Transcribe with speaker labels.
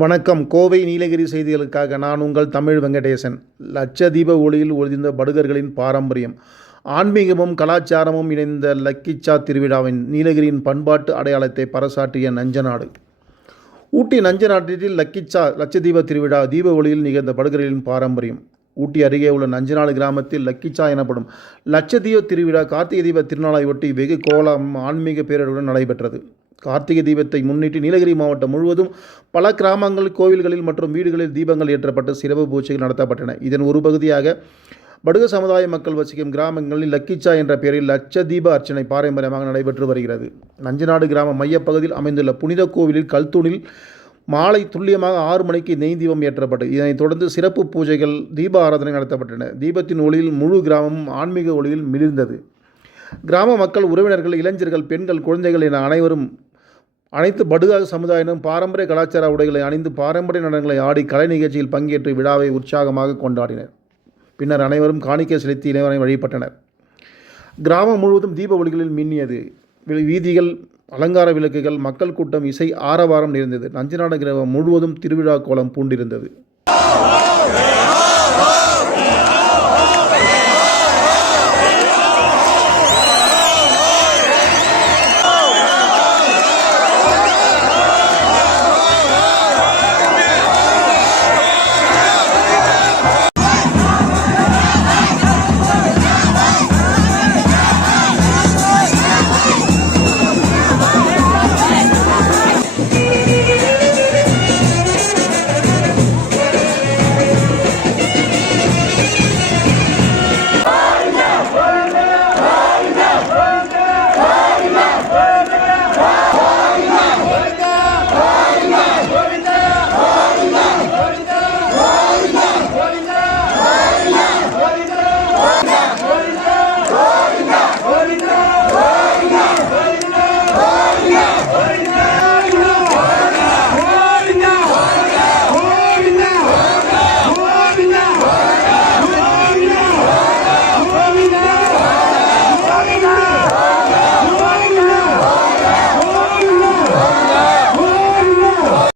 Speaker 1: வணக்கம். கோவை நீலகிரி செய்திகளுக்காக நான் உங்கள் தமிழ் வெங்கடேசன். லட்சதீப ஒளியில் ஒளிந்த படுகர்களின் பாரம்பரியம். ஆன்மீகமும் கலாச்சாரமும் இணைந்த லக்கிச்சா திருவிழாவின் நீலகிரியின் பண்பாட்டு அடையாளத்தை பறைசாற்றிய நஞ்சநாடு. ஊட்டி நஞ்சநாட்டில் லக்கிச்சா லட்சதீப திருவிழா தீப ஒளியில் நிகழ்ந்த படுகர்களின் பாரம்பரியம். ஊட்டி அருகே உள்ள நஞ்சநாடு கிராமத்தில் லக்கிச்சா எனப்படும் லட்சதீப திருவிழா கார்த்திகை தீப திருநாளையொட்டி வெகு கோலம் ஆன்மீக பேரருடன் நடைபெற்றது. கார்த்திகை தீபத்தை முன்னிட்டு நீலகிரி மாவட்டம் முழுவதும் பல கிராமங்கள் கோவில்களில் மற்றும் வீடுகளில் தீபங்கள் ஏற்றப்பட்டு சிறப்பு பூஜைகள் நடத்தப்பட்டன. இதன் ஒரு பகுதியாக படுக சமுதாய மக்கள் வசிக்கும் கிராமங்களில் லக்கிச்சா என்ற பெயரில் லட்ச தீப அர்ச்சனை பாரம்பரியமாக நடைபெற்று வருகிறது. நஞ்சநாடு கிராம மையப்பகுதியில் அமைந்துள்ள புனித கோவிலில் கல்தூணில் மாலை துல்லியமாக ஆறு மணிக்கு நெய் தீபம் ஏற்றப்பட்டது இதனைத் தொடர்ந்து சிறப்பு பூஜைகள் தீப ஆராதனை நடத்தப்பட்டன. தீபத்தின் ஒளியில் முழு கிராமமும் ஆன்மீக ஒளியில் மிளிர்ந்தது. கிராம மக்கள் உறவினர்கள் இளைஞர்கள் பெண்கள் குழந்தைகள் என அனைவரும் அனைத்து படுகாக சமுதாயினரும் பாரம்பரிய கலாச்சார உடைகளை அணிந்து பாரம்பரிய நடனங்களை ஆடி கலை நிகழ்ச்சியில் பங்கேற்று விழாவை உற்சாகமாக கொண்டாடினர். பின்னர் அனைவரும் காணிக்கை செலுத்தி இறைவனை வழிபட்டனர். கிராமம் முழுவதும் தீப ஒளிகளில் மின்னியது. வீதிகள் அலங்கார விளக்குகள் மக்கள் கூட்டம் இசை ஆரவாரம் நிறைந்தது. நஞ்சநாடு கிராமம் முழுவதும் திருவிழா கோலம் பூண்டிருந்தது.